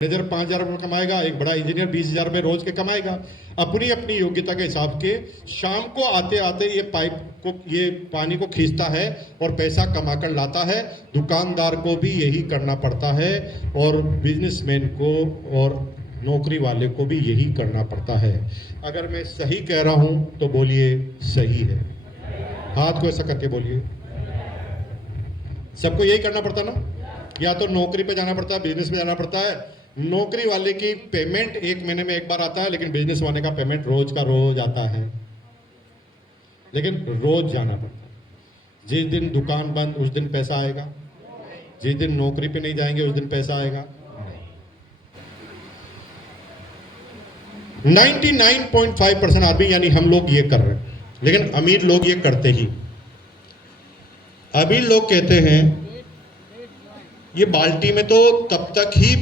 Manager 5,000 रुपये कमाएगा, एक बड़ा इंजीनियर 20,000 रुपये रोज के कमाएगा। अपनी अपनी योग्यता के हिसाब के शाम को आते आते ये पाइप को, ये पानी को खींचता है और पैसा कमा कर लाता है। दुकानदार को भी यही करना पड़ता है और बिजनेसमैन को और नौकरी वाले को भी यही करना पड़ता है। अगर मैं सही कह रहा हूं तो बोलिए सही है। हाथ को ऐसा करके बोलिए। सबको यही करना पड़ता ना, या तो नौकरी पे जाना पड़ता है, बिजनेस में जाना पड़ता है। नौकरी वाले की पेमेंट 1 महीने में एक बार आता है, लेकिन बिजनेस वाले का पेमेंट रोज का रोज आता है, लेकिन रोज जाना पड़ता है। जिस दिन दुकान बंद उस दिन पैसा आएगा, जिस दिन नौकरी पे नहीं जाएंगे उस दिन पैसा आएगा नहीं। 99.5% आदमी यानी हम लोग ये कर रहे हैं, लेकिन अमीर लोग ये करते ही। अमीर लोग कहते हैं ये बाल्टी में तो तब तक ही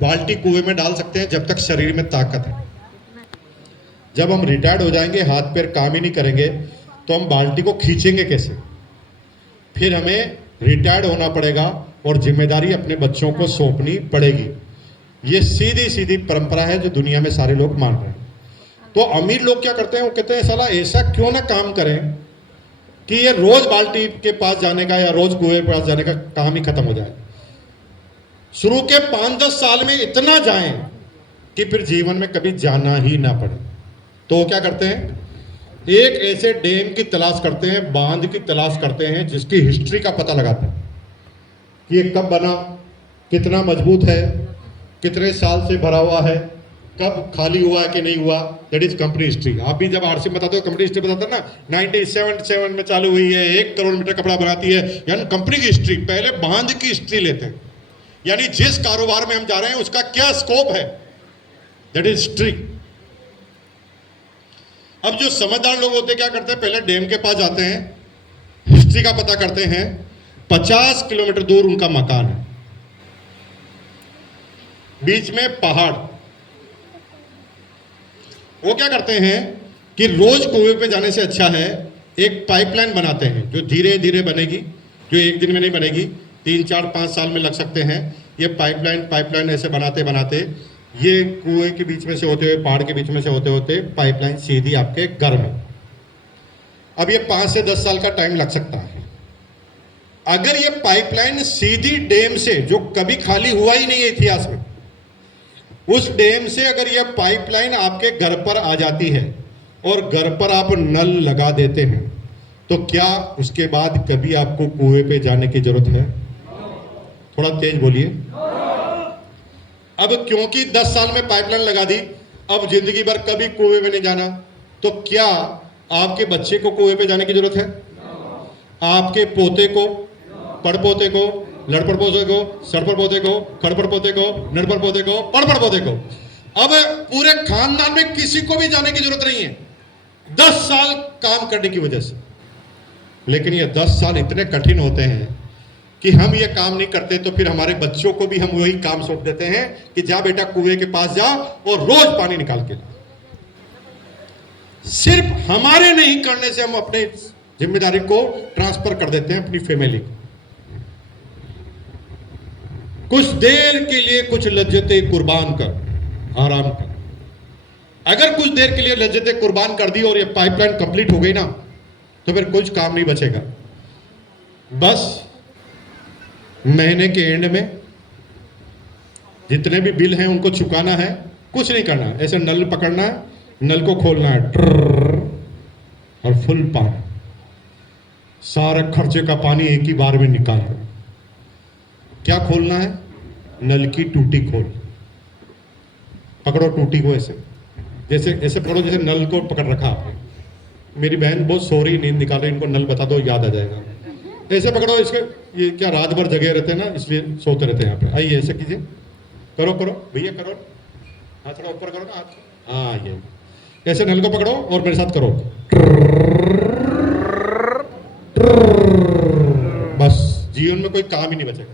बाल्टी कुएं में डाल सकते हैं जब तक शरीर में ताकत है। जब हम रिटायर्ड हो जाएंगे, हाथ पैर काम ही नहीं करेंगे, तो हम बाल्टी को खींचेंगे कैसे? फिर हमें रिटायर्ड होना पड़ेगा और जिम्मेदारी अपने बच्चों को सौंपनी पड़ेगी। ये सीधी सीधी परंपरा है जो दुनिया में सारे लोग मान रहे हैं। तो अमीर लोग क्या करते हैं, वो कहते हैं साला ऐसा क्यों ना काम करें कि ये रोज बाल्टी के पास जाने का या रोज कुएं के पास जाने का काम ही खत्म हो जाए। शुरू के 5-10 साल में इतना जाएं कि फिर जीवन में कभी जाना ही ना पड़े। तो क्या करते हैं, एक ऐसे डैम की तलाश करते हैं, बांध की तलाश करते हैं जिसकी हिस्ट्री का पता लगाते हैं कि ये कब बना, कितना मजबूत है, कितने साल से भरा हुआ है, कब खाली हुआ है कि नहीं हुआ। That is company history. आप भी जब आरसी बताते हो कंपनी हिस्ट्री बताते हैं ना, 1977 में चालू हुई है, 1 करोड़ मीटर कपड़ा बनाती है, यानी कंपनी की हिस्ट्री। पहले बांध की हिस्ट्री लेते हैं, यानी जिस कारोबार में हम जा रहे हैं उसका क्या स्कोप है, दैट इज हिस्ट्री। अब जो समझदार लोग होते हैं क्या करते हैं, पहले डैम के पास जाते हैं, हिस्ट्री का पता करते हैं। 50 किलोमीटर दूर उनका मकान है, बीच में पहाड़। वो क्या करते हैं कि रोज कुएं पे जाने से अच्छा है एक पाइपलाइन बनाते हैं जो धीरे धीरे बनेगी, जो एक दिन में नहीं बनेगी, 3-4-5 साल में लग सकते हैं। ये पाइपलाइन ऐसे बनाते बनाते ये कुएं के बीच में से होते हुए, पहाड़ के बीच में से होते होते पाइपलाइन सीधी आपके घर में। अब ये 5 से 10 साल का टाइम लग सकता है। अगर ये पाइपलाइन सीधी डैम से, जो कभी खाली हुआ ही नहीं है इतिहास में, उस डैम से अगर ये पाइपलाइन आपके घर पर आ जाती है और घर पर आप नल लगा देते हैं, तो क्या उसके बाद कभी आपको कुएं पे जाने की जरूरत है? थोड़ा तेज बोलिए। अब क्योंकि 10 साल में पाइपलाइन लगा दी, अब जिंदगी भर कभी कुएं में नहीं जाना, तो क्या आपके बच्चे को कुएं पे जाने की जरूरत है? आपके पोते को, पड़पोते को, लड़पड़ पोते को, सड़पड़ पोते को, खड़पड़ पोते को, नड़पड़ पोते को, पड़पड़ पोते को, अब पूरे खानदान में किसी को भी जाने की जरूरत नहीं है 10 साल काम करने की वजह से। लेकिन ये 10 साल इतने कठिन होते हैं कि हम ये काम नहीं करते, तो फिर हमारे बच्चों को भी हम वही काम सौंप देते हैं कि जा बेटा कुएं के पास जा और रोज पानी निकाल के ला। सिर्फ हमारे नहीं करने से हम अपने जिम्मेदारी को ट्रांसफर कर देते हैं अपनी फैमिली को। कुछ देर के लिए कुछ लज्जतें कुर्बान कर, आराम कर। अगर कुछ देर के लिए लज्जतें कुर्बान कर दी और ये पाइपलाइन कंप्लीट हो गई ना, तो फिर कुछ काम नहीं बचेगा। बस महीने के एंड में जितने भी बिल हैं उनको चुकाना है, कुछ नहीं करना है। ऐसे नल पकड़ना है, नल को खोलना है, और फुल पानी, सारे खर्चे का पानी एक ही बार में निकाल कर। क्या खोलना है? नल की टूटी खोल, पकड़ो टूटी को, ऐसे जैसे ऐसे पकड़ो जैसे नल को पकड़ रखा आपने। मेरी बहन बहुत सो रही, नींद निकाल रही, इनको नल बता दो, याद आ जाएगा। ऐसे पकड़ो इसके, ये क्या रात भर जगे रहते हैं ना, इसलिए सोते रहते हैं यहाँ पे। आइए ऐसे कीजिए, करो करो भैया करो, हाथ थोड़ा ऊपर करो ना हाथ। हाँ ये ऐसे नल को पकड़ो और मेरे साथ करो, बस जीवन में कोई काम ही नहीं बचेगा।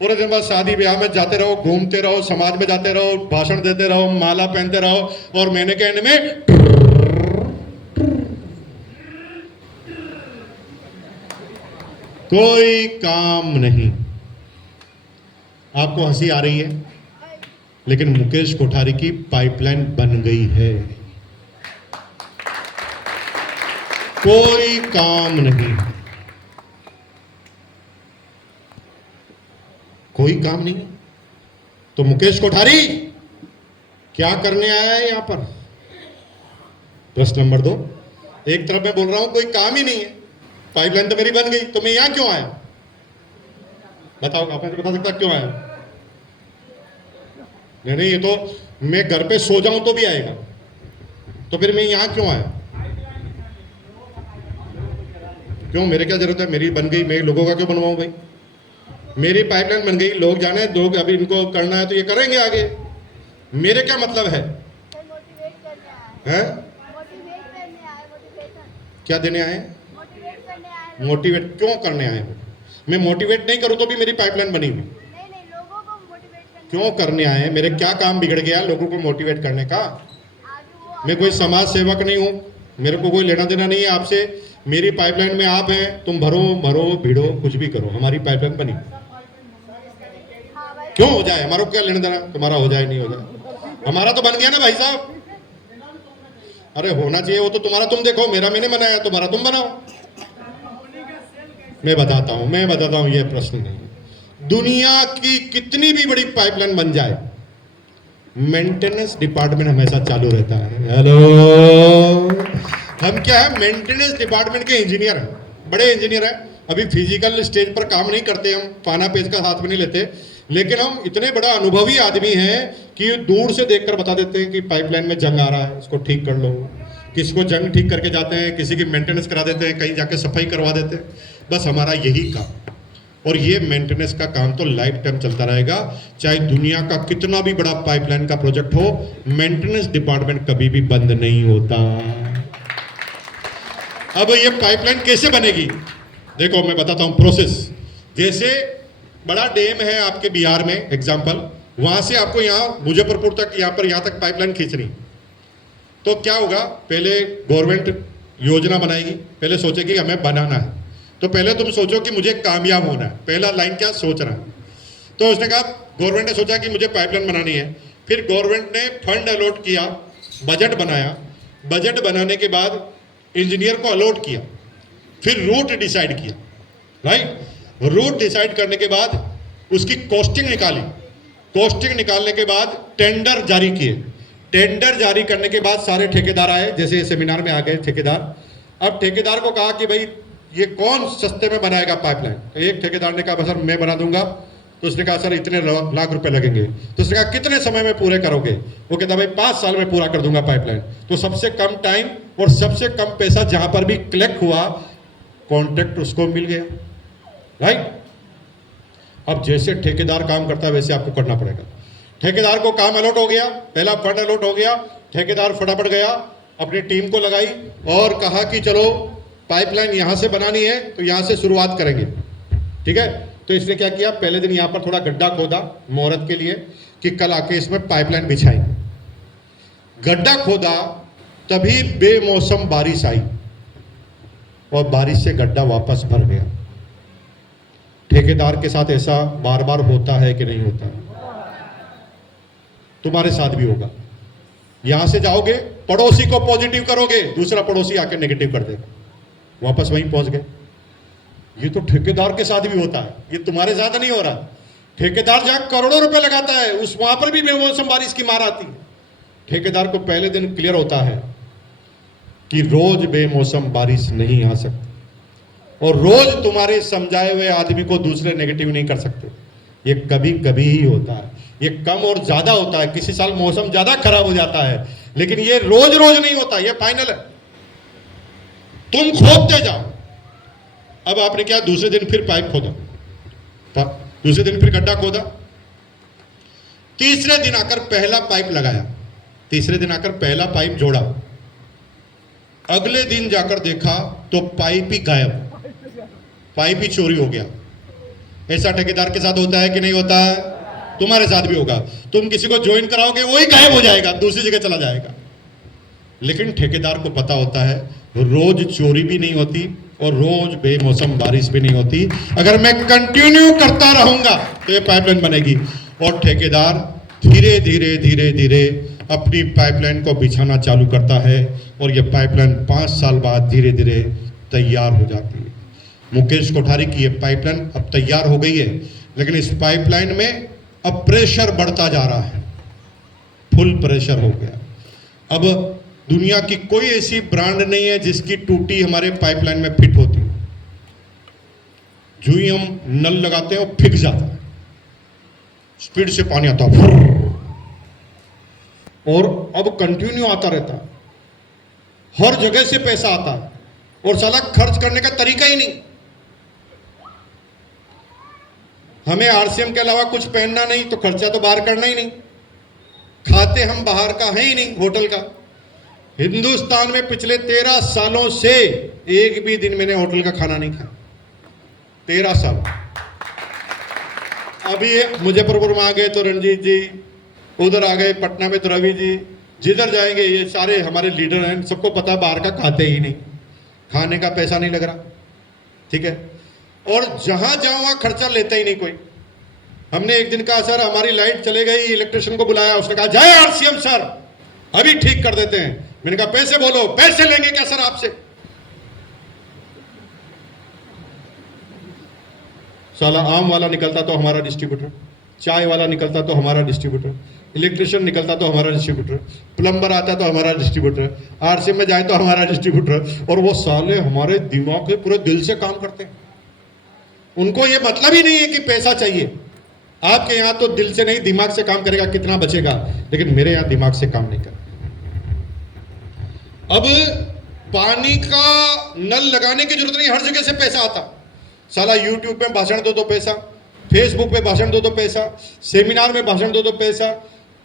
पूरे दिन बाद शादी ब्याह में जाते रहो, घूमते रहो, समाज में जाते रहो, भाषण देते रहो, माला पहनते रहो, और महीने के एंड में कोई काम नहीं। आपको हंसी आ रही है? लेकिन मुकेश कोठारी की पाइपलाइन बन गई है। कोई काम नहीं, कोई काम नहीं। तो मुकेश कोठारी क्या करने आया है यहां पर? प्रश्न नंबर 2। एक तरफ मैं बोल रहा हूं कोई काम ही नहीं है, पाइपलाइन तो मेरी बन गई, तो मैं यहां क्यों आया? बताओ, आप बता सकता क्यों आया? नहीं, ये तो मैं घर पे सो जाऊं तो भी आएगा, तो फिर मैं यहां क्यों आया? क्यों, मेरे क्या जरूरत है? मेरी बन गई, मैं लोगों का क्यों बनवाऊं भाई? मेरी पाइपलाइन बन गई, लोग जाने, लोग अभी इनको करना है तो ये करेंगे आगे, मेरे क्या मतलब है? क्या देने आए? मोटिवेट क्यों करने आए हो? मैं मोटिवेट नहीं करूं तो भी मेरी पाइपलाइन बनी हुई। लोगों को मोटिवेट क्यों करने आए हैं? मेरे क्या काम बिगड़ गया लोगों को मोटिवेट करने का? मैं कोई समाज सेवक नहीं हूं, मेरे को कोई लेना देना नहीं है आपसे। मेरी पाइपलाइन में आप हैं, तुम भरो भरो भिड़ो कुछ भी करो, हमारी पाइपलाइन बनी। क्यों हो जाए, हमारा क्या लेना देना? तुम्हारा हो जाए नहीं हो जाए, हमारा तो बन गया ना भाई साहब। अरे होना चाहिए वो तो तुम्हारा, तुम देखो, मेरा मैंने बनाया, तुम्हारा तुम बनाओ। मैं बताता हूं, ये प्रश्न नहीं। दुनिया की कितनी भी बड़ी पाइपलाइन बन जाए, मेंटेनेंस डिपार्टमेंट हमेशा चालू रहता है। हेलो, हम क्या है, मेंटेनेंस डिपार्टमेंट के इंजीनियर हैं, बड़े इंजीनियर हैं। अभी फिजिकल स्टेज पर काम नहीं करते हम, पाना पेज का हाथ में नहीं लेते, लेकिन हम इतने बड़ा अनुभवी आदमी हैं कि दूर से देखकर बता देते हैं कि पाइपलाइन में जंग आ रहा है, इसको ठीक कर लो। किसी को जंग ठीक करके जाते हैं, किसी की मेंटेनेंस करा देते हैं, कहीं जाके सफाई करवा देते हैं। बस हमारा यही काम, और ये मेंटेनेंस का काम तो लाइफ टाइम चलता रहेगा। चाहे दुनिया का कितना भी बड़ा पाइपलाइन का प्रोजेक्ट हो, मेंटेनेंस डिपार्टमेंट कभी भी बंद नहीं होता। अब ये पाइपलाइन कैसे बनेगी, देखो मैं बताता हूं प्रोसेस। जैसे बड़ा डैम है आपके बिहार में एग्जांपल, वहां से आपको यहाँ मुजफ्फरपुर तक, यहाँ तक पाइपलाइन खींचनी, तो क्या होगा? पहले गवर्नमेंट योजना बनाएगी, पहले सोचेगी हमें बनाना है, तो पहले तुम सोचो कि मुझे कामयाब होना है, पहला लाइन क्या सोच रहा है? तो उसने कहा, गवर्नमेंट ने सोचा कि मुझे पाइपलाइन बनानी है, फिर गवर्नमेंट ने फंड अलॉट किया, बजट बनाया, बजट बनाने के बाद इंजीनियर को अलॉट किया, फिर रूट डिसाइड किया, राइट? रूट डिसाइड करने के बाद उसकी कॉस्टिंग निकाली, कॉस्टिंग निकालने के बाद टेंडर जारी किए, टेंडर जारी करने के बाद सारे ठेकेदार आए, जैसे सेमिनार में आ गए ठेकेदार। अब ठेकेदार को कहा कि भाई ये कौन सस्ते में बनाएगा पाइपलाइन? तो एक ठेकेदार ने कहा सर मैं बना दूंगा। तो उसने कहा सर इतने लाख रुपए लगेंगे। तो उसने कहा कितने समय में पूरे करोगे? वो कहता भाई 5 साल में पूरा कर दूंगा पाइपलाइन। तो सबसे कम टाइम और सबसे कम पैसा जहां पर भी कलेक्ट हुआ, कॉन्ट्रैक्ट उसको मिल गया, राइट? अब जैसे ठेकेदार काम करता है वैसे आपको करना पड़ेगा। ठेकेदार को काम अलॉट हो गया, पहला फंड अलॉट हो गया, ठेकेदार फटाफट गया, अपनी टीम को लगाई और कहा कि चलो पाइपलाइन यहां से बनानी है तो यहां से शुरुआत करेंगे, ठीक है? तो इसने क्या किया, पहले दिन यहां पर थोड़ा गड्ढा खोदा मुहूर्त के लिए कि कल आके इसमें पाइपलाइन बिछाएंगे। गड्ढा खोदा, तभी बेमौसम बारिश आई और बारिश से गड्ढा वापस भर गया। ठेकेदार के साथ ऐसा बार बार होता है कि नहीं होता? तुम्हारे साथ भी होगा। यहां से जाओगे, पड़ोसी को पॉजिटिव करोगे, दूसरा पड़ोसी आके नेगेटिव कर देगा, वापस वहीं पहुंच गए। ये तो ठेकेदार के साथ भी होता है, ये तुम्हारे साथ नहीं हो रहा। ठेकेदार जहां करोड़ों रुपए लगाता है, उस वहां पर भी बेमौसम बारिश की मार आती है। ठेकेदार को पहले दिन क्लियर होता है कि रोज बेमौसम बारिश नहीं आ सकती, और रोज तुम्हारे समझाए हुए आदमी को दूसरे नेगेटिव नहीं कर सकते। ये कभी कभी ही होता है, ये कम और ज्यादा होता है। किसी साल मौसम ज्यादा खराब हो जाता है, लेकिन ये रोज रोज नहीं होता, ये फाइनल है। तुम खोदते जाओ। अब आपने क्या, दूसरे दिन फिर पाइप खोदा, दूसरे दिन फिर गड्ढा खोदा, तीसरे दिन आकर पहला पाइप लगाया, तीसरे दिन आकर पहला पाइप जोड़ा, अगले दिन जाकर देखा तो पाइप ही गायब, पाइप ही चोरी हो गया। ऐसा ठेकेदार के साथ होता है कि नहीं होता? तुम्हारे साथ भी होगा। तुम किसी को ज्वाइन कराओगे, वही गायब हो जाएगा, दूसरी जगह चला जाएगा। लेकिन ठेकेदार को पता होता है रोज चोरी भी नहीं होती और रोज बेमौसम बारिश भी नहीं होती। अगर मैं कंटिन्यू करता रहूंगा तो ये पाइपलाइन बनेगी। और ठेकेदार धीरे धीरे धीरे धीरे अपनी पाइपलाइन को बिछाना चालू करता है और ये पाइपलाइन 5 साल बाद धीरे धीरे तैयार हो जाती है। मुकेश कोठारी की ये पाइपलाइन अब तैयार हो गई है, लेकिन इस पाइपलाइन में अब प्रेशर बढ़ता जा रहा है, फुल प्रेशर हो गया। अब दुनिया की कोई ऐसी ब्रांड नहीं है जिसकी टूटी हमारे पाइपलाइन में फिट होती। जो ही हम नल लगाते हैं वो फिक जाता है, स्पीड से पानी आता है और अब कंटिन्यू आता रहता है, हर जगह से पैसा आता है और साला खर्च करने का तरीका ही नहीं। हमें आरसीएम के अलावा कुछ पहनना नहीं तो खर्चा तो बाहर करना ही नहीं, खाते हम बाहर का है ही नहीं, होटल का। हिंदुस्तान में पिछले 13 सालों से एक भी दिन मैंने होटल का खाना नहीं खाया, 13 साल। अभी मुजफ्फरपुर में आ गए तो रंजीत जी, उधर आ गए पटना में तो रवि जी, जिधर जाएंगे ये सारे हमारे लीडर हैं, सबको पता है बाहर का खाते ही नहीं, खाने का पैसा नहीं लग रहा, ठीक है। और जहां जाओ वहां खर्चा लेता ही नहीं कोई। हमने एक दिन कहा सर हमारी लाइट चले गई, इलेक्ट्रिशियन को बुलाया, उसने कहा जाए आरसीएम सर अभी ठीक कर देते हैं। मैंने कहा पैसे बोलो, पैसे लेंगे क्या सर आपसे? साला आम वाला निकलता तो हमारा डिस्ट्रीब्यूटर, चाय वाला निकलता तो हमारा डिस्ट्रीब्यूटर, इलेक्ट्रिशियन निकलता तो हमारा डिस्ट्रीब्यूटर, प्लम्बर आता तो हमारा डिस्ट्रीब्यूटर, आरसीएम में जाए तो हमारा डिस्ट्रीब्यूटर। और वो साले हमारे दिमाग से पूरे दिल से काम करते हैं, उनको ये मतलब ही नहीं है कि पैसा चाहिए। आपके यहां तो दिल से नहीं दिमाग से काम करेगा, कितना बचेगा, लेकिन मेरे यहां दिमाग से काम नहीं करेगा। अब पानी का नल लगाने की जरूरत नहीं, हर जगह से पैसा आता। साला यूट्यूब में भाषण दो तो पैसा, फेसबुक पे भाषण दो तो पैसा, सेमिनार में भाषण दो तो पैसा,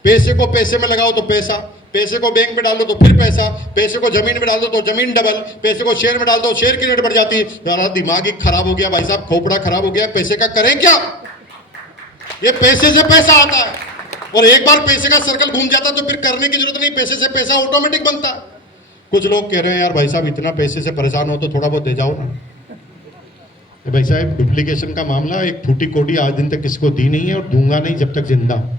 पैसे को पैसे में लगाओ तो पैसा, पैसे को बैंक में डाल दो तो फिर पैसा, पैसे को जमीन में डाल दो तो जमीन डबल, पैसे को शेयर में डाल दो शेयर की रेट बढ़ जाती है। यार दिमाग ही खराब हो गया भाई साहब, खोपड़ा खराब हो गया, पैसे का करें क्या? ये पैसे से पैसा आता है और एक बार पैसे का सर्कल घूम जाता तो फिर करने की जरूरत नहीं, पैसे से पैसा ऑटोमेटिक बनता। कुछ लोग कह रहे हैं यार भाई साहब इतना पैसे से परेशान हो तो थोड़ा बहुत दे जाओ ना। भाई साहब डुप्लीकेशन का मामला, एक फूटी कोडी आज दिन तक किसी को दी नहीं है और दूंगा नहीं जब तक जिंदा हूं।